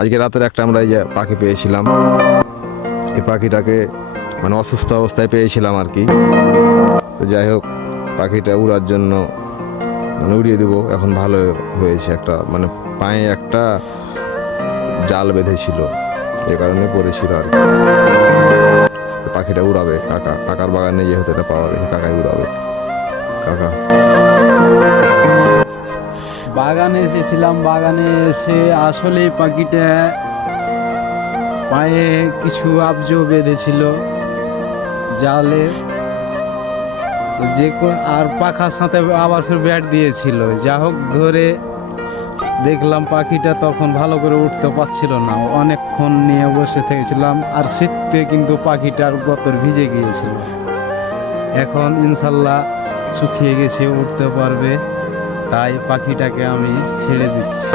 আজকে রাতের একটা আমরা এই যে পাখি পেয়েছিলাম। এই পাখিটাকে মানে অসুস্থ অবস্থায় পেয়েছিলাম আর কি। তো যাই হোক, পাখিটা উড়ার জন্য মানে উড়িয়ে দেবো, এখন ভালো হয়েছে। একটা মানে পায়ে একটা জাল বেঁধেছিল, এ কারণে পড়েছিল আর কি। পাখিটা উড়াবে কাকার বাগানে, যেহেতু এটা পাওয়া গেছে, কাকাই উড়াবে। কাকা বাগানে এসেছিলাম, বাগানে এসে আসলে পাখিটা পায়ে কিছু আবজ বেঁধেছিল জালে, আর পাখার সাথে আবার ফের ব্যাট দিয়েছিল। যা হোক ধরে দেখলাম পাখিটা তখন ভালো করে উঠতে পারছিল না, অনেকক্ষণ নিয়ে বসে থেকেছিলাম। আর শীতে কিন্তু পাখিটার গতর ভিজে গিয়েছিল, এখন ইনশাল্লাহ শুকিয়ে গেছে, উঠতে পারবে। তাই পাখিটাকে আমি ছেড়ে দিচ্ছি।